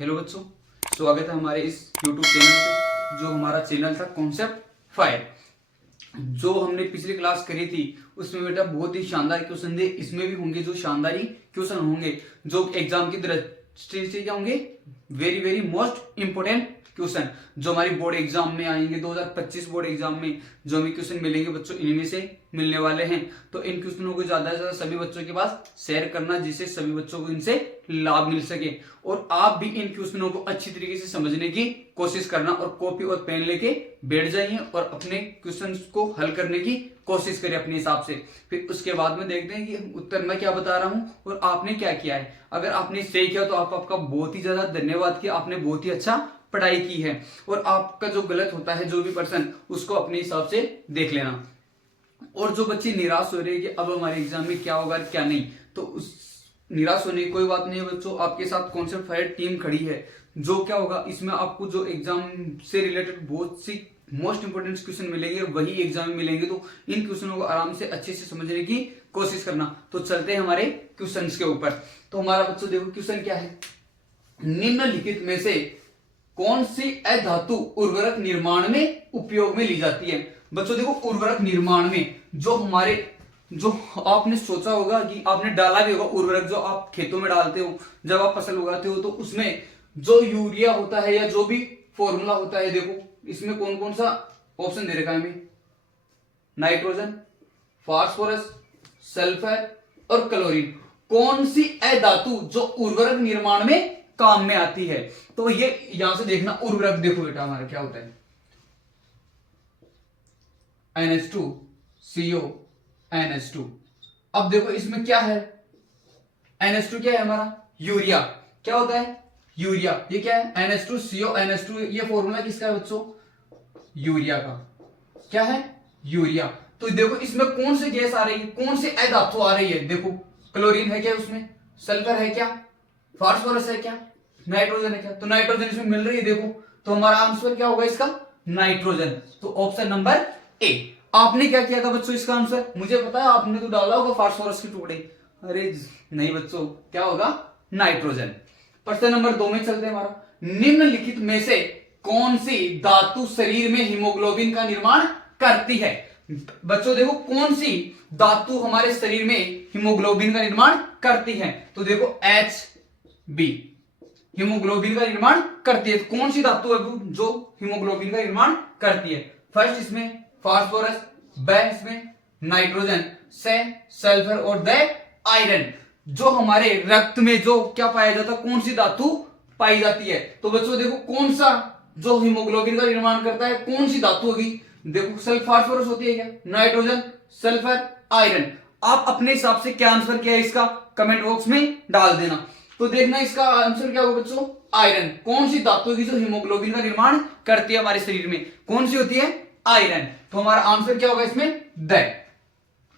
Hello बच्चों, स्वागत है हमारे इस YouTube चैनल पे। जो हमारा चैनल था कॉन्सेप्ट फायर, जो हमने पिछली क्लास करी थी उसमें बेटा बहुत ही शानदार क्वेश्चन थे। इसमें भी होंगे जो शानदारी क्वेश्चन होंगे, जो एग्जाम की दृष्टि से क्या होंगे, very very most important question जो हमारी बोर्ड एग्जाम में आएंगे। 2025 बोर्ड एग्जाम में जो हमें क्वेश्चन मिलेंगे बच्चों, इनमें से मिलने वाले हैं। तो इन क्वेश्चनों को ज्यादा से ज्यादा सभी बच्चों के पास शेयर करना, जिससे सभी बच्चों को इनसे लाभ मिल सके। और आप भी इन क्वेश्चनों को अच्छी तरीके से समझने की कोशिश करना और कॉपी और पेन लेके बैठ जाइए और अपने क्वेश्चन को हल करने की कोशिश करें अपने हिसाब से। फिर उसके बाद में देखते हैं कि उत्तर मैं क्या बता रहा हूं और आपने क्या किया है। अगर आपने सही किया तो आपका बहुत ही ज्यादा धन्यवाद किया, आपने बहुत ही अच्छा पढ़ाई की है। और आपका जो गलत होता है जो भी पर्सन, उसको अपने हिसाब से देख लेना। और जो बच्चे निराश हो रहे हैं कि अब हमारे एग्जाम में क्या होगा क्या नहीं, तो उस निराश होने की कोई बात नहीं है बच्चों। आपके साथ कॉन्सेप्ट फायर टीम खड़ी है। जो क्या होगा, इसमें आपको जो एग्जाम से रिलेटेड बहुत सी मोस्ट इंपोर्टेंट क्वेश्चन मिलेंगे, वही एग्जाम में मिलेंगे। तो इन क्वेश्चनों को आराम से अच्छे से समझने की कोशिश करना। तो चलते हैं हमारे क्वेश्चन के ऊपर। तो हमारा बच्चों देखो क्वेश्चन क्या है, निम्नलिखित में से कौन सी अधातु उर्वरक निर्माण में उपयोग में ली जाती है। बच्चों देखो, उर्वरक निर्माण में जो आपने सोचा होगा कि आपने डाला भी होगा उर्वरक, जो आप खेतों में डालते हो जब आप फसल उगाते हो, तो उसमें जो यूरिया होता है या जो भी फॉर्मूला होता है, देखो इसमें कौन कौन सा ऑप्शन दे रखा है हमें, नाइट्रोजन, फास्फोरस, सल्फर और क्लोरीन। कौन सी अधातु जो उर्वरक निर्माण में काम में आती है। तो ये यहां से देखना, उर्वरक देखो बेटा हमारा क्या होता है, NH2CO NH2। अब देखो इसमें क्या है, NH2 क्या है हमारा, यूरिया। क्या होता है यूरिया, ये क्या है NH2CO NH2। ये फॉर्मूला किसका है बच्चों, यूरिया का। क्या है यूरिया। तो देखो इसमें कौन सी गैस आ रही है, कौन सी अधातु आ रही है। देखो क्लोरीन है क्या उसमें, सल्फर है क्या, फास्फोरस है क्या, नाइट्रोजन है क्या। तो नाइट्रोजन इसमें मिल रही है देखो। तो हमारा आंसर क्या होगा इसका, नाइट्रोजन। तो ऑप्शन नंबर ए। आपने क्या किया था बच्चों इसका आंसर, मुझे पता है आपने तो डाला होगा फास्फोरस के टुकड़े। अरे नहीं बच्चों, क्या होगा, नाइट्रोजन। प्रश्न नंबर 2 में चलते हैं हमारा, निम्नलिखित में से कौन सी धातु शरीर में हीमोग्लोबिन का निर्माण करती है। बच्चों देखो कौन सी धातु हमारे शरीर में हीमोग्लोबिन का निर्माण करती है। तो देखो HB हीमोग्लोबिन का निर्माण करती है। तो कौन सी धातु है जो हीमोग्लोबिन का निर्माण करती है। फर्स्ट इसमें फास्फोरस, ब इसमें नाइट्रोजन, से सल्फर और द आयरन। जो हमारे रक्त में जो क्या पाया जाता है, कौन सी धातु पाई जाती है। तो बच्चों देखो कौन सा जो हीमोग्लोबिन का निर्माण करता है, कौन सी धातु होगी। देखो फास्फोरस होती है क्या, नाइट्रोजन, सल्फर, आयरन। आप अपने हिसाब से क्या आंसर किया है इसका कमेंट बॉक्स में डाल देना। तो देखना इसका आंसर क्या होगा बच्चों, आयरन। कौन सी धातु की जो हीमोग्लोबिन का निर्माण करती है हमारे शरीर में, कौन सी होती है, आयरन। तो हमारा आंसर क्या होगा इसमें, द।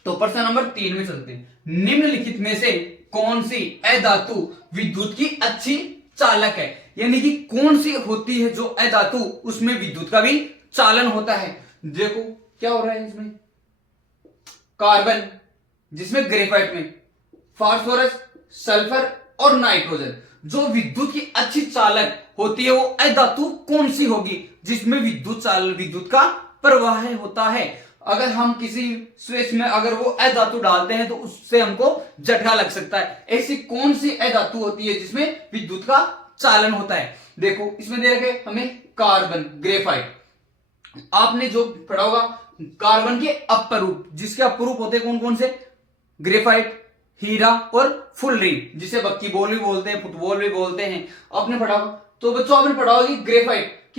तो प्रश्न नंबर 3 में चलते हैं, निम्नलिखित में से कौन सी अधातु विद्युत की अच्छी चालक है। यानी कि कौन सी होती है जो अधातु उसमें विद्युत का भी चालन होता है। देखो क्या हो रहा है इसमें, कार्बन जिसमें ग्रेफाइट में, फास्फोरस, सल्फर और नाइट्रोजन। जो विद्युत की अच्छी चालक होती है वो अधातु कौन सी होगी, जिसमें विद्युत का प्रवाह होता है। अगर हम किसी स्विच में अगर वो अधातु डालते हैं तो उससे हमको झटका लग सकता है। ऐसी कौन सी अधातु होती है जिसमें विद्युत का चालन होता है। देखो इसमें दे रखे हमें कार्बन, ग्रेफाइट। आपने जो पढ़ा होगा कार्बन के अपरूप, जिसके अपरूप होते हैं कौन कौन से, ग्रेफाइट, हीरा और फुलरीन, जिसे बक्की बॉल भी बोलते हैं, फुटबॉल भी बोलते हैं। आपने पढ़ा होगा। तो बच्चों आपने पढ़ा होगा कि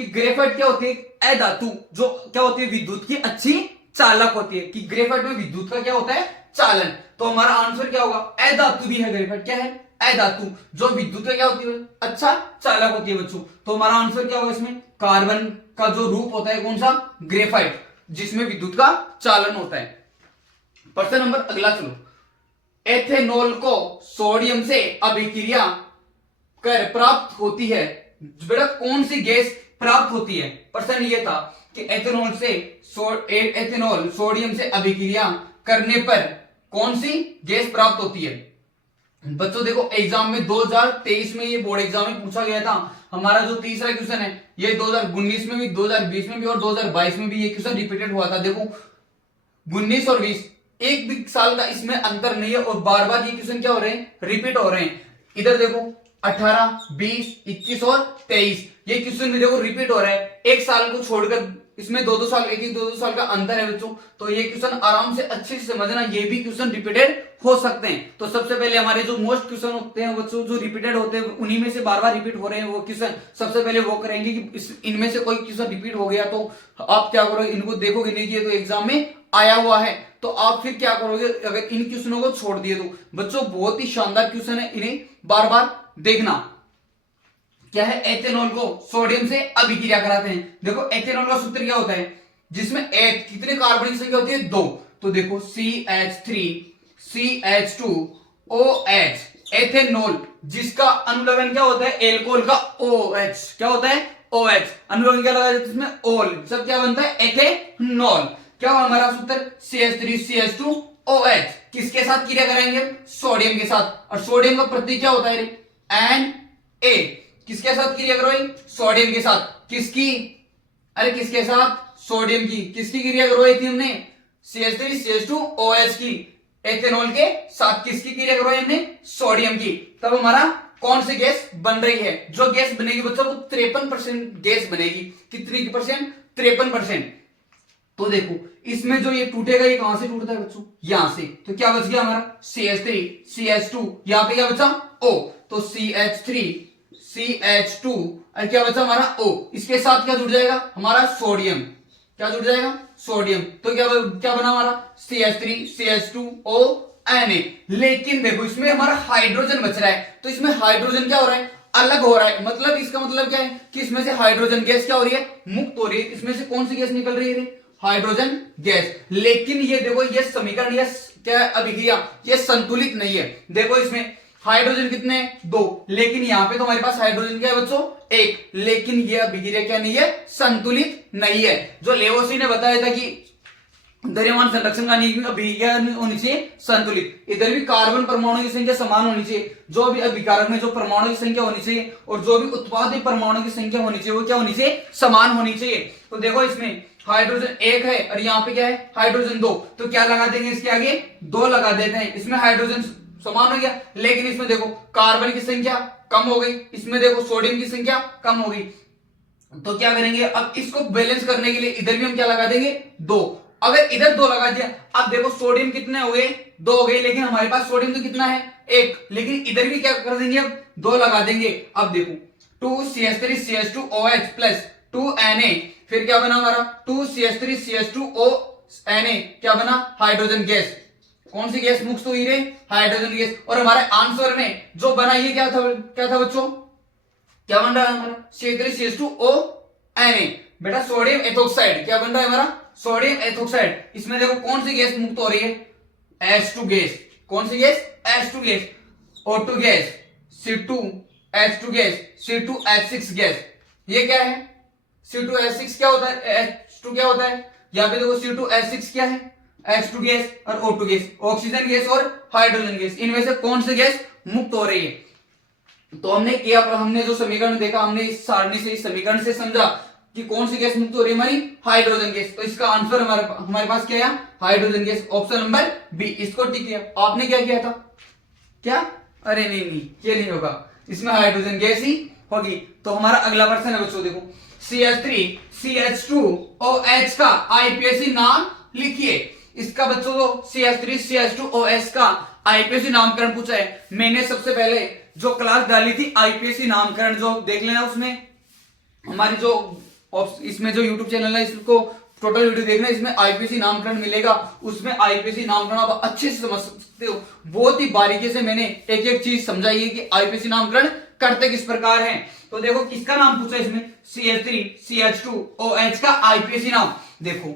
ग्रेफाइट क्या होती है, अधातु जो क्या होती है, विद्युत की अच्छी चालक होती है। कि ग्रेफाइट में विद्युत का क्या होता है, चालन। तो हमारा आंसर क्या होगा, अधातु भी है ग्रेफाइट। क्या है, अधातु जो विद्युत का क्या होती है, अच्छा चालक होती है बच्चों। तो हमारा आंसर क्या होगा इसमें, कार्बन का जो रूप होता है कौन सा, ग्रेफाइट, जिसमें विद्युत का चालन होता है। प्रश्न नंबर अगला चलो, एथेनॉल को सोडियम से अभिक्रिया कर प्राप्त होती है, बेटा कौन सी गैस प्राप्त होती है। प्रश्न ये था कि एथेनॉल सोडियम से अभिक्रिया करने पर कौन सी गैस प्राप्त होती है। बच्चों देखो एग्जाम में 2023 में ये बोर्ड एग्जाम में पूछा गया था। हमारा जो तीसरा क्वेश्चन है ये 2019 में भी, 2020 में भी और 2022 में भी ये क्वेश्चन रिपीटेड हुआ था। देखो 19 और 20 एक भी साल का इसमें अंतर नहीं है और बार बार ये क्वेश्चन क्या हो रहे हैं, रिपीट हो रहे हैं। इधर देखो 18, 20, 21 और 23 ये क्वेश्चन भी देखो रिपीट हो रहा है। एक साल को छोड़कर इसमें दो दो साल का अंतर है बच्चों। तो ये क्वेश्चन आराम से अच्छे से समझना, ये भी क्वेश्चन रिपीटेड हो सकते हैं। तो सबसे पहले हमारे जो मोस्ट क्वेश्चन होते हैं बच्चों, जो रिपीटेड होते हैं, उन्हीं में से बार बार रिपीट हो रहे हैं वो क्वेश्चन, सबसे पहले वो करेंगे कि इनमें से कोई क्वेश्चन रिपीट हो गया तो आप क्या करोगे, इनको देखोगे नहीं कि ये तो एग्जाम में आया हुआ है, तो आप फिर क्या करोगे अगर इन क्वेश्चनों को छोड़ दिए तो। बच्चों बहुत ही शानदार क्वेश्चन है, इन्हें बार बार देखना। क्या है, एथेनॉल को सोडियम से अभिक्रिया कराते हैं। देखो एथेनॉल का सूत्र क्या होता है, जिसमें कितने कार्बन की संख्या होती है, 2। तो देखो CH3 CH2OH एथेनॉल, जिसका अनुलग्न क्या होता है, एल्कोहल का OH क्या होता है, OH अनुलग्न क्या लगा जाता है इसमें, ओल, सब क्या बनता है, एथेनॉल। क्या हुआ हमारा सूत्र, CH3 CH2OH किसके साथ क्रिया कराएंगे, सोडियम के साथ। और सोडियम का प्रतीक क्या होता है, Na। किसके साथ क्रिया करवाई, सोडियम के साथ। किसकी, अरे किसके साथ, सोडियम की। किसकी क्रिया करवाई थी हमने, CH3 CH2OH की। एथेनॉल के साथ किसकी क्रिया करवाई हमने, सोडियम की। तब हमारा कौन सी गैस बन रही है, जो गैस बनेगी बच्चों वो 53% गैस बनेगी। कितनी परसेंट, 53%। तो देखो इसमें जो ये टूटेगा ये कहां से टूटता है बच्चों, यहां से। तो क्या बच गया हमारा, CH3 CH2, यहां पे क्या बचा, O। तो CH3 CH2 और क्या बचा हमारा O, इसके साथ क्या जुड़ जाएगा हमारा, सोडियम। क्या जुड़ जाएगा, सोडियम। तो क्या बना हमारा, CH3 CH2O Na। लेकिन देखो इसमें हमारा हाइड्रोजन बच रहा है, तो इसमें हाइड्रोजन क्या हो रहा है, अलग हो रहा है। मतलब इसका मतलब क्या है कि इसमें से हाइड्रोजन गैस क्या हो रही है, मुक्त हो रही है। इसमें से कौन सी गैस निकल रही है, हाइड्रोजन गैस। लेकिन ये देखो ये समीकरण, ये क्या अभिक्रिया, ये संतुलित नहीं है। देखो इसमें हाइड्रोजन कितने, 2, लेकिन यहां पे तो हमारे पास हाइड्रोजन क्या है बच्चों, 1। लेकिन ये अभिक्रिया क्या नहीं है, संतुलित नहीं है। जो लेवोसी ने बताया था कि द्रव्यमान संरक्षण का नियम अभिक्रिया होनी चाहिए संतुलित। इधर भी कार्बन परमाणु की संख्या समान होनी चाहिए, जो भी अभिकारक में जो परमाणु की संख्या होनी चाहिए और जो भी उत्पादित परमाणु की संख्या होनी चाहिए वो क्या होनी चाहिए, समान होनी चाहिए। तो देखो इसमें हाइड्रोजन 1 है और यहाँ पे क्या है, हाइड्रोजन 2। तो क्या लगा देंगे इसके आगे, 2 लगा देते हैं। इसमें हाइड्रोजन समान हो गया, लेकिन इसमें देखो कार्बन की संख्या कम हो गई, इसमें देखो सोडियम की संख्या कम हो गई। तो क्या करेंगे, अब इसको बैलेंस करने के लिए इधर भी हम क्या लगा देंगे, 2। अगर इधर 2 लगा दिया, अब देखो सोडियम कितने हो गए, 2 हो गए, लेकिन हमारे पास सोडियम तो कितना है, 1। लेकिन इधर भी क्या कर देंगे, अब 2 लगा देंगे। अब देखो 2CH3 CH2OH प्लस 2Na, फिर क्या बना हमारा 2CH3 CH2O Na, क्या बना, हाइड्रोजन गैस। कौन सी गैस मुक्त हुई रे, हाइड्रोजन गैस। और हमारे आंसर में जो बना ये क्या था बच्चों, क्या बन रहा है हमारा, CH3CH2O Na। बेटा सोडियम एथोक्साइड क्या बन रहा है हमारा, सोडियम एथोक्साइड। इसमें देखो कौन सी गैस मुक्त हो रही है, H2 गैस। कौन सी gas, H2 gas. O2 gas, C2H2 gas, C2H6 gas. ये क्या है, C2H6 क्या होता है, H2 क्या होता है, यहाँ पे देखो C2H6 क्या है, H2 गैस और O2 गैस, ऑक्सीजन गैस और हाइड्रोजन गैस। इनमें से कौन सी गैस मुक्त हो रही है। तो हमने जो समीकरण देखा, हमने इस सारणी से, इस समीकरण से समझा कि कौन सी गैस मुक्त हो रही है हमारी, हाइड्रोजन गैस। तो इसका आंसर हमारे पास क्या है, hydrogen gas, option number B. इसको टिक किया। आपने क्या किया था, क्या, अरे नहीं ये नहीं होगा, इसमें हाइड्रोजन गैस ही होगी। तो हमारा अगला प्रश्न है बच्चों, देखो CH3 CH2OH का आईपीएसी नाम लिखिए। इसका बच्चों को CH3 CH2OH का आईपीएसी नामकरण पूछा है। मैंने सबसे पहले जो क्लास डाली थी आईपीएसी नामकरण, जो देख लेना, उसमें हमारी जो इसमें जो YouTube चैनल है इसको टोटल वीडियो देखना, इसमें आईपीएसी नामकरण मिलेगा। उसमें आईपीएसी नामकरण आप अच्छे से समझ सकते हो। बहुत ही बारीकी से मैंने एक एक चीज समझाई है कि आईपीएसी नामकरण करते किस प्रकार हैं। तो देखो किसका नाम पूछा है इसमें, CH3 CH2OH का आईपीएसी नाम। देखो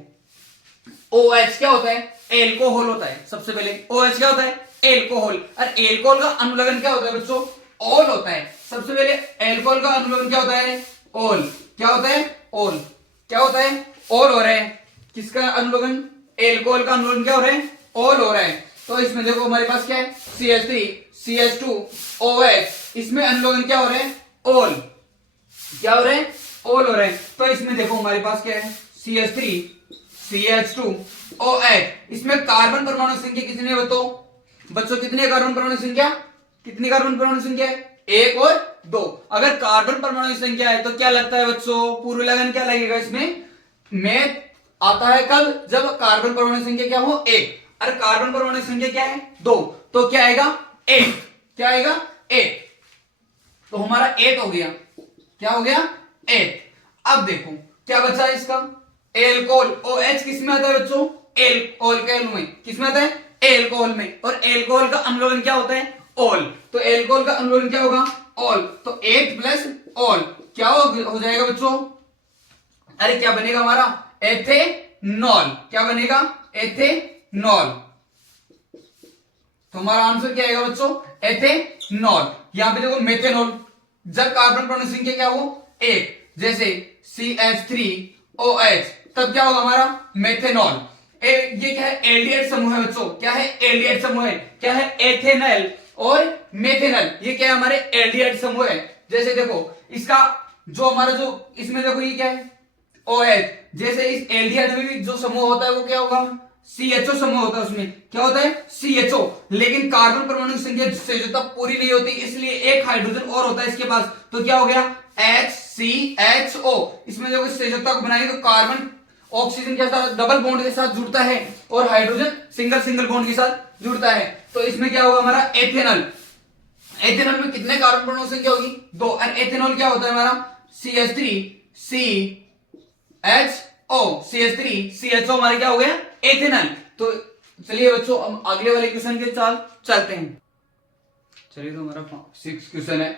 OH क्या होता है, एल्कोहल होता है। सबसे पहले OH क्या होता है, एल्कोहल। और एल्कोहल का अनुलग्न क्या होता है बच्चों, ओल होता है। सबसे पहले एल्कोहल का अनुलग्न क्या होता है, ओल। क्या होता है, ओल। क्या होता है, ओल हो रहा है। किसका अनुलग्न, एल्कोहल का अनुलग्न क्या हो रहा है, ओल हो रहा है। तो इसमें देखो हमारे पास क्या है, CH3 CH2OH, इसमें अनलोगन क्या हो रहे हैं, ओल, क्या हो रहे हैं, ओल हो रहे हैं। तो इसमें देखो हमारे पास क्या है, CH3 CH2OH, इसमें कार्बन परमाणु संख्या कितनी है बच्चों कितनी है कार्बन परमाणु संख्या, कितनी कार्बन परमाणु संख्या है, 1 और 2। अगर कार्बन परमाणु संख्या है तो क्या लगता है बच्चों, पूर्व लगन क्या लगेगा इसमें, में आता है कब, जब कार्बन परमाणु संख्या क्या हो 1, और कार्बन परमाणु संख्या क्या है 2, तो क्या आएगा 8, क्या आएगा 8, तो हमारा 8 हो गया, क्या हो गया 8। अब देखो क्या बचा है इसका, एल्कोहल, OH किस में आता है बच्चों, एल्कोहल में, किस में आता है, एल्कोहल में, और एल्कोहल का अम्लवर्ण क्या होता है, ओल, तो एल्कोहल का अम्लवर्ण क्या होगा, ओल, तो 8 प्लस ओल क्या हो जाएगा बच्चों, अरे क्या बनेगा हमारा, एथेनॉल, क्या बनेगा, एथेनॉल। तो हमारा आंसर क्या आएगा बच्चों, एथेनॉल। यहां पे देखो मेथेनॉल, जब कार्बन परमाणु संख्या क्या हो 1, जैसे CH3OH, तब क्या होगा हमारा मेथेनॉल। ये क्या है, एल्डिहाइड समूह है बच्चों, क्या है, एल्डिहाइड समूह है, क्या है, एथेनॉल और मेथेनॉल, ये क्या है हमारे एल्डिहाइड समूह है। जैसे देखो इसका जो हमारा जो इसमें देखो ये क्या है, OH, जैसे इस एल्डिहाइड में भी जो समूह होता है वो क्या होगा, CHO समूह होता है, उसमें क्या होता है CHO, लेकिन कार्बन परमाणु संख्या संयोजकता पूरी नहीं होती, इसलिए एक हाइड्रोजन और होता है इसके पास, तो क्या हो गया HCHO। इसमें देखो संयोजकता को बनाएंगे तो कार्बन ऑक्सीजन के साथ डबल बॉन्ड के साथ जुड़ता है और हाइड्रोजन सिंगल बॉन्ड के साथ जुड़ता है, तो इसमें क्या होगा हमारा एथेनॉल। एथेनॉल में कितने कार्बन परमाणु संख्या होगी 2, और एथेनॉल क्या होता है हमारा CH3CHO हमारे क्या हो गया एथेनॉल। तो चलिए बच्चों हम अगले वाले क्वेश्चन के चलते हैं। चलिए तो हमारा 6 क्वेश्चन है,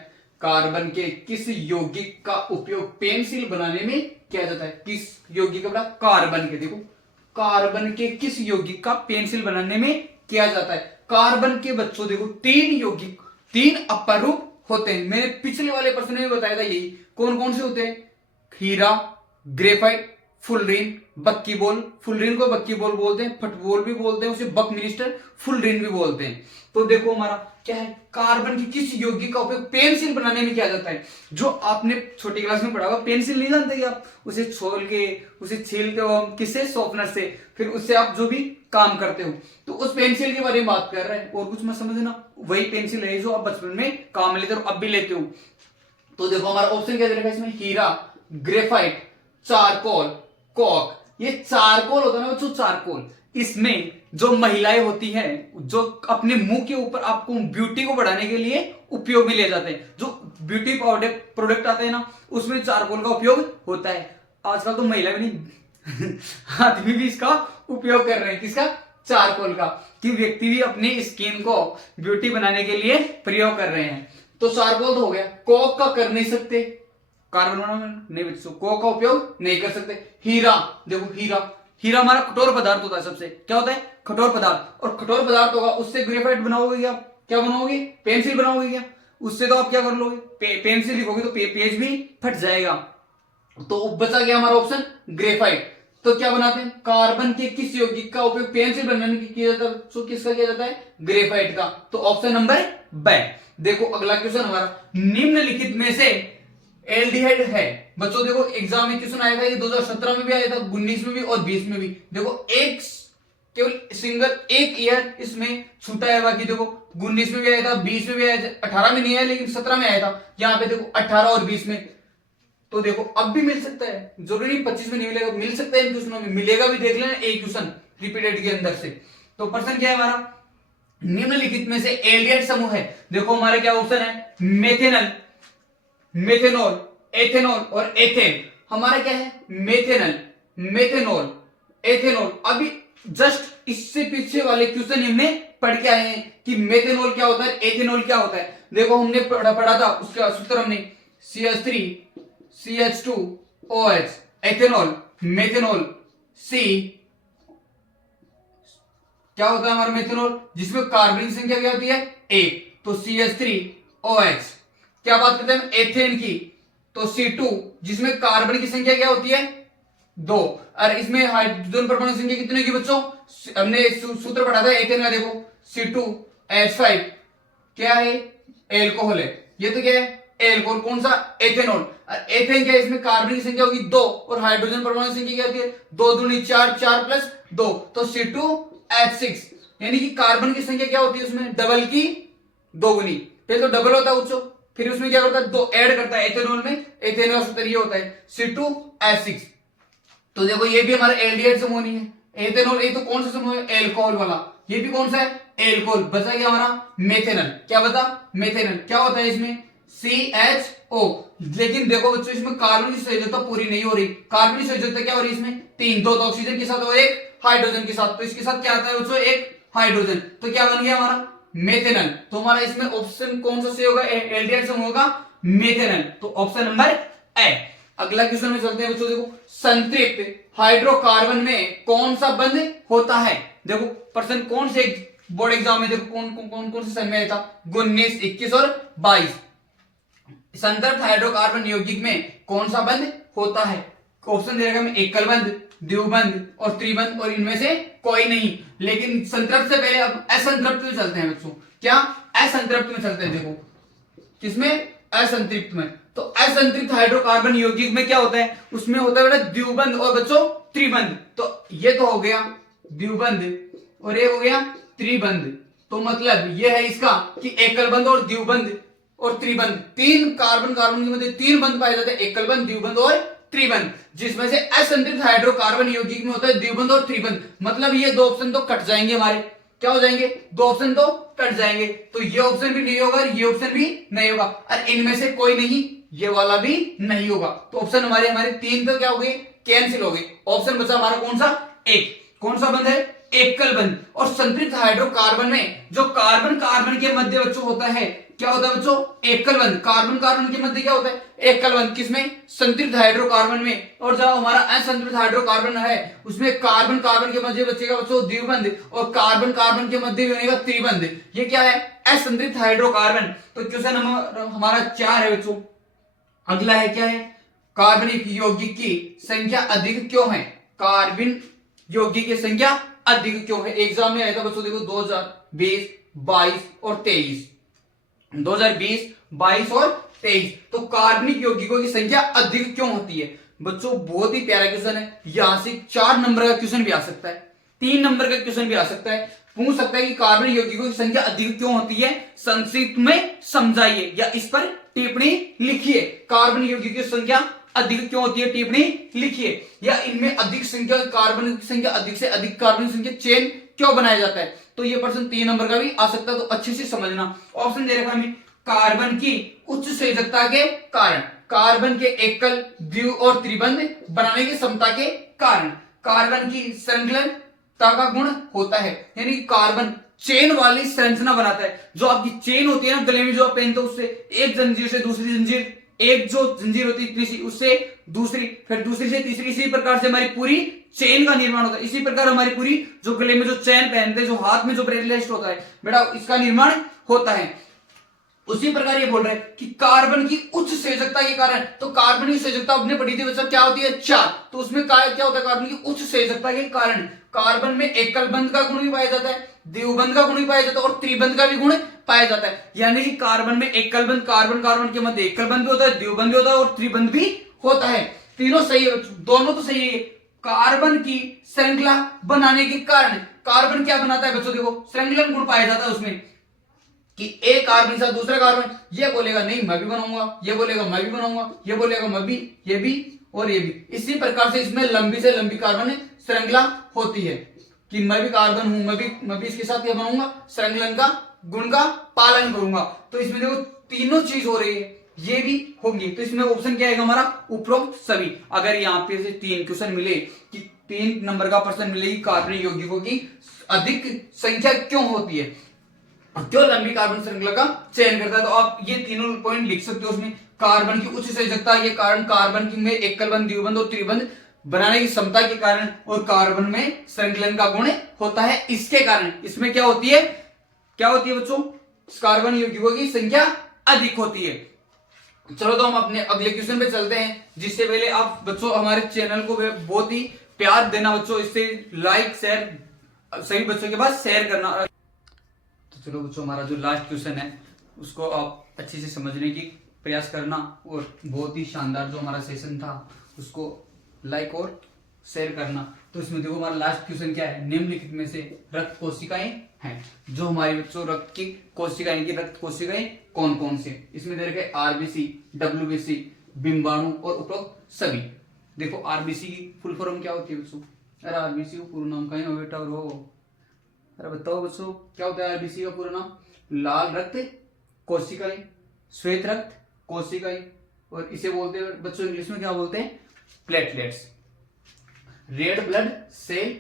कार्बन के किस यौगिक का उपयोग पेंसिल बनाने में किया जाता है, किस यौगिक का, कार्बन के, देखो कार्बन के किस यौगिक का पेंसिल बनाने में किया जाता है। कार्बन के बच्चों देखो 3 यौगिक, 3 अपरूप होते हैं, मैंने पिछले वाले प्रश्न में बताया था यही, कौन कौन से होते हैं, हीरा, ग्रेफाइट, फुलरीन, बक्कीबोल, फुलरीन को बक्कीबोल बोलते हैं, फटबोल भी बोलते हैं, उसे बकमिनिस्टर, फुलरीन भी बोलते हैं। तो देखो हमारा क्या है, कार्बन की किस यौगिक का उपयोग पेंसिल बनाने में किया जाता है। जो आपने छोटी क्लास में पढ़ा होगा, पेंसिल नहीं जानते आप, उसे छोल के, उसे छील के, और किससे, शॉर्पनर से, फिर उससे आप जो भी काम करते हो, तो उस पेंसिल के बारे में बात कर रहे हैं, और कुछ मत समझना, वही पेंसिल है जो आप बचपन में काम लेते हो, अब भी लेते हो। तो देखो हमारा ऑप्शन क्या दे रखा है इसमें, हीरा, ग्रेफाइट, चारकोल, कॉक। ये चारकोल होता है ना बच्चों, चारकोल, इसमें जो महिलाएं होती हैं जो अपने मुंह के ऊपर आपको ब्यूटी को बढ़ाने के लिए उपयोग में लिए जाते हैं, जो ब्यूटी प्रोडक्ट आते हैं ना, उसमें चारकोल का उपयोग होता है। आजकल तो महिला भी नहीं आदमी भी इसका उपयोग कर रहे हैं, किसका, चारकोल का, कि व्यक्ति भी अपनी स्किन को ब्यूटी बनाने के लिए प्रयोग कर रहे हैं। तो चारकोल तो हो गया। कोक का कर नहीं सकते, कार्बन नहीं बच्चों, कोक का उपयोग नहीं कर सकते। हीरा, देखो हीरा हमारा कठोर पदार्थ होता है, सबसे क्या होता है, कठोर पदार्थ, और कठोर पदार्थ होगा, उससे ग्रेफाइट बनाओगे क्या बनाओगे, पेंसिल बनाओगे क्या, उससे तो आप क्या कर लोगे, पेंसिल लिखोगे तो पेज भी फट जाएगा। तो बचा गया हमारा ऑप्शन ग्रेफाइट। तो क्या बनाते हैं, कार्बन के किस यौगिक का उपयोग पेंसिल बनाने के किया जाता है, तो किसका किया जाता है, ग्रेफाइट का। तो ऑप्शन नंबर ब। देखो अगला क्वेश्चन हमारा, निम्नलिखित में से एल्डिहाइड है बच्चों, देखो एग्जाम में क्वेश्चन आया था, ये 2017 में भी आया था, 19 में भी और 20 में भी। देखो एक केवल सिंगल एक ईयर इसमें छूटा है, बाकी देखो 19 में भी आया था, 20 में भी आया था, 18 में नहीं आया लेकिन 17 में आया था। यहाँ पे देखो 18 और 20 में, तो देखो अब भी मिल सकता है, जरूरी 25 में नहीं मिलेगा, मिल सकता है इन क्वेश्चनों में, मिलेगा भी, देख लेना एक क्वेश्चन रिपीटेड के अंदर से। तो प्रश्न क्या है हमारा, निम्नलिखित में से एल्डिहाइड समूह है, देखो हमारे क्या ऑप्शन है, मेथेनॉल, मेथेनॉल, एथेनॉल और एथेन। हमारा क्या है, मेथेनॉल, एथेनॉल। अभी जस्ट इससे पीछे वाले क्वेश्चन हमने पढ़ के आए हैं कि मेथेनॉल क्या होता है, एथेनॉल क्या होता है। देखो हमने पढ़ा था, उसका सूत्र हमने CH3 CH2OH, ethanol, methanol, C क्या होता है हमारा मेथेनॉल, जिसमें कार्बन संख्या क्या होती है 1, तो CH3OH। क्या बात करते हैं एथेन की, तो C2, जिसमें कार्बन की संख्या क्या होती है 2, और इसमें हाइड्रोजन परमाणु संख्या कितनी होगी बच्चों, हमने सूत्र पढ़ा था एथेन का, देखो C2H5 क्या है, एल्कोहल है। ये तो क्या है, एल्कोहल। कौन सा, एथेनॉल। एथेन क्या है, इसमें कार्बन की संख्या होगी 2 और हाइड्रोजन परमाणु की संख्या क्या होती है, 2 दूनी 4, 4 प्लस 2 तो C2H6, यानी कि कार्बन की संख्या क्या होती है उसमें, डबल की दोगुनी। पहले तो डबल होता है बच्चों, फिर उसमें क्या करता है, 2 ऐड करता है एथेनॉल में, एथेन का सूत्र ये होता है C2H6। तो देखो ये भी हमारा एल्डिहाइड समूह नहीं है। एथेनॉल ये तो कौन सा समूह है, एल्कोहल वाला। ये भी कौन सा है, एल्कोहल। बचा क्या हमारा, मेथेनॉल। क्या बता, मेथेनॉल। क्या होता है इसमें, CHO। लेकिन देखो बच्चों इसमें कार्बन की संयोजकता पूरी नहीं हो रही। कार्बन की संयोजकता क्या हो रही है इसमें, 3, 2 तो ऑक्सीजन के साथ और एक हाइड्रोजन के साथ। तो इसके साथ क्या आता है बच्चों, एक हाइड्रोजन। तो क्या बन गया हमारा, मेथेनॉल। तो हमारा इसमें ऑप्शन कौन सा सही होगा, एल्डिहाइड समूह होगा मेथेनॉल। तो ऑप्शन नंबर ए। अगला क्वेश्चन में चलते हैं बच्चों। देखो संतृप्त हाइड्रोकार्बन में कौन सा बंध होता है। देखो पर्सन कौन से बोर्ड एग्जाम में, देखो कौन से समय था, 19, 21 और 22। संतृप्त हाइड्रोकार्बन यौगिक में कौन सा बंध होता है। ऑप्शन दे रखा है एकल बंध, द्विबंध और त्रिबंध, और इनमें से कोई नहीं। लेकिन संतृप्त से पहले अब असंतृप्त में चलते हैं बच्चों। क्या, असंतृप्त में चलते हैं। देखो किसमें, असंतृप्त में। तो असंतृप्त हाइड्रोकार्बन यौगिक में क्या होता है, उसमें होता है बेटा द्विबंध और बच्चों त्रिबंध। तो ये तो हो गया द्विबंध और ये हो गया त्रिबंध। तो मतलब ये है इसका कि एकल बंध और द्विबंध और त्रिबंध, 3 कार्बन कार्बन के मध्य 3 बंध पाए जाते हैं, एकल बंध, द्विबंध और त्रिबंध। जिसमें से असंतृप्त हाइड्रोकार्बन यौगिक में होता है द्विबंध और त्रिबंध। मतलब ये 2 ऑप्शन तो कट जाएंगे हमारे। क्या हो जाएंगे, 2 ऑप्शन तो कट जाएंगे। तो ये ऑप्शन भी नहीं होगा, ये ऑप्शन भी नहीं होगा, और इनमें से कोई नहीं, ये वाला भी नहीं होगा। तो ऑप्शन हमारे 3 तो क्या हो गए, कैंसिल हो गए। ऑप्शन बचा हमारा कौन सा, एक। कौन सा बंध है, एकल बंध। और संतृप्त हाइड्रोकार्बन में जो कार्बन कार्बन के मध्य बच्चों होता है, क्या होता है बच्चों, एकल बंध। कार्बन कार्बन के मध्य क्या होता है, एकल बंध। किसमें, संतृप्त हाइड्रोकार्बन में। और जब हमारा असंतृप्त हाइड्रोकार्बन है उसमें कार्बन कार्बन के मध्य बचेगा बच्चों द्विबंध, और कार्बन कार्बन के मध्य बनेगा त्रिबंध। ये क्या है, असंतृप्त हाइड्रोकार्बन। तो क्वेश्चन हमारा 4 है बच्चों। अगला है क्या है, कार्बनिक यौगिक की संख्या अधिक क्यों है। कार्बन यौगिक की संख्या अधिक क्यों है। एग्जाम में आया था बच्चों, देखो 2020, 22 और 23। 2020, 22 और 23। तो कार्बनिक यौगिकों की संख्या अधिक क्यों होती है बच्चों। बहुत ही प्यारा क्वेश्चन है। यहां से 4 नंबर का क्वेश्चन भी आ सकता है, 3 नंबर का क्वेश्चन भी आ सकता है। पूछ सकता है कि कार्बन यौगिकों की संख्या अधिक क्यों होती है, संक्षिप्त में समझाइए या इस पर टिप्पणी लिखिए। कार्बन यौगिकों की संख्या अधिक क्यों होती है, टिप्पणी लिखिए। या इनमें अधिक संख्या, कार्बन की संख्या अधिक से अधिक कार्बन की संख्या चेन क्यों बनाया जाता है। तो ये प्रश्न 3 नंबर का भी आ सकता है, तो अच्छे से समझना। ऑप्शन दे रखा है कार्बन की उच्च संयोजकता के कारण, कार्बन के एकल, द्वि और त्रिबंध बनाने की क्षमता के कारण, कार्बन की संलग्नता का गुण होता है, यानी कार्बन चेन वाली संरचना बनाता है। जो आपकी चेन होती है ना गले में जो आप पहनते हो, उससे एक जंजीर से दूसरी जंजीर, एक जो जंजीर होती है तीसरी, उससे दूसरी, फिर दूसरी से तीसरी, इसी प्रकार से हमारी पूरी चेन का निर्माण होता है। इसी प्रकार हमारी पूरी जो गले में जो चेन पहनते हैं, जो हाथ में जो ब्रेसलेट होता है बेटा, इसका निर्माण होता है। उसी प्रकार ये बोल रहे हैं कि कार्बन की उच्च संयोजकता के कारण, तो कार्बन की संयोजकता आपने पढ़ी थी बच्चा क्या होती है, 4। तो उसमें क्या होता है, कार्बन की उच्च संयोजकता के कारण कार्बन में एकल बंध का गुण भी पाया जाता है, द्विबंध का गुण भी पाया जाता है और त्रिबंध का भी गुण पाया जाता है। यानी कि कार्बन में एकल बंध, कार्बन कार्बन के मध्य एकल बंध भी होता है, द्विबंध भी होता है और त्रिबंध भी होता है। तीनों सही है, दोनों तो सही है। कार्बन की श्रृंखला बनाने के कारण कार्बन क्या बनाता है बच्चों, देखो श्रृंखलन गुण पाया जाता है उसमें कि एक कार्बन के साथ दूसरा कार्बन, ये बोलेगा नहीं मैं भी बनाऊंगा, ये बोलेगा मैं भी बनाऊंगा, ये बोलेगा मैं भी, ये भी और ये भी। इसी प्रकार से इसमें लंबी से लंबी कार्बन श्रृंखला होती है कि मैं भी कार्बन हूं, मैं भी इसके साथ क्या बनाऊंगा, श्रृंखलन का गुण का पालन करूंगा। तो इसमें देखो तीनों चीज हो रही है, ये भी होंगी। तो इसमें ऑप्शन क्या आएगा हमारा, उपरोक्त सभी। अगर यहाँ पे से 3 क्वेश्चन मिले कि 3 नंबर का प्रश्न मिले कि कार्बनिक यौगिकों की अधिक संख्या क्यों होती है, क्यों लंबी कार्बन श्रृंखला का चयन करता है, तो आप ये तीनों पॉइंट लिख सकते हो उसमें। कार्बन की उच्च संयोजकता, ये कारण कार्बन की में एकल बंध, द्विबंध और त्रिबंध बनाने की क्षमता के कारण, और कार्बन में श्रृंखलन का गुण होता है इसके कारण। इसमें क्या होती है, क्या होती है बच्चों, कार्बन यौगिकों की संख्या अधिक होती है। चलो तो हम अपने अगले क्वेश्चन पे चलते हैं। जिससे पहले आप बच्चों हमारे चैनल को बहुत ही प्यार देना बच्चों, इससे लाइक शेयर सभी बच्चों के पास शेयर करना। चलो बच्चों, हमारा जो लास्ट क्वेश्चन है उसको आप अच्छे से समझने की प्रयास करना, और बहुत ही शानदार जो हमारा सेशन था उसको लाइक और शेयर करना। तो इसमें देखो हमारा लास्ट क्वेश्चन क्या है, निम्नलिखित में से रक्त कोशिकाएं हैं। जो हमारे बच्चों रक्त की कोशिकाएं की रक्त कोशिकाएं कौन कौन से, इसमें दे रखे आरबीसी, डब्ल्यूबीसी, बिंबाणु और उपरोक्त सभी। देखो आरबीसी की फुल फॉर्म क्या होती है बच्चों? अरे आरबीसी का पूरा नाम कहीं हो बेटा, और हो अरे बताओ बच्चों क्या होता है आरबीसी का पूरा नाम? लाल रक्त कोशिकाएं, श्वेत रक्त कोशिकाएं, और इसे बोलते हैं बच्चों इंग्लिश में क्या बोलते हैं? Platelets. Red blood cell,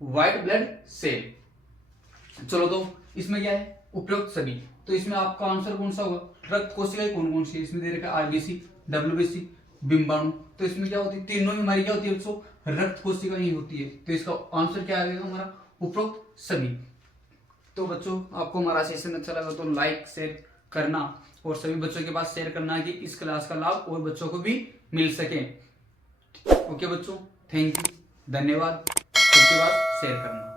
white blood cell. चलो तो इसमें क्या है? उपरोक्त सभी। तो इसमें आपका आंसर कौन सा होगा? रक्त कोशिकाएं कौन कौन सी? इसमें दे रखा है आरबीसी, डब्ल्यूबीसी, बिंबाणु। तो इसमें क्या होती है? तीनों ही हमारी क्या होती है बच्चों? रक्त कोशिकाएं ही होती है। तो इसका आंसर क्या आएगा हमारा? उपरोक्त सभी। तो बच्चों आपको हमारा सेशन अच्छा लगा तो लाइक शेयर करना, और सभी बच्चों के पास शेयर करना है कि इस क्लास का लाभ और बच्चों को भी मिल सके। ओके बच्चों, थैंक यू, धन्यवाद। सबके पास शेयर करना।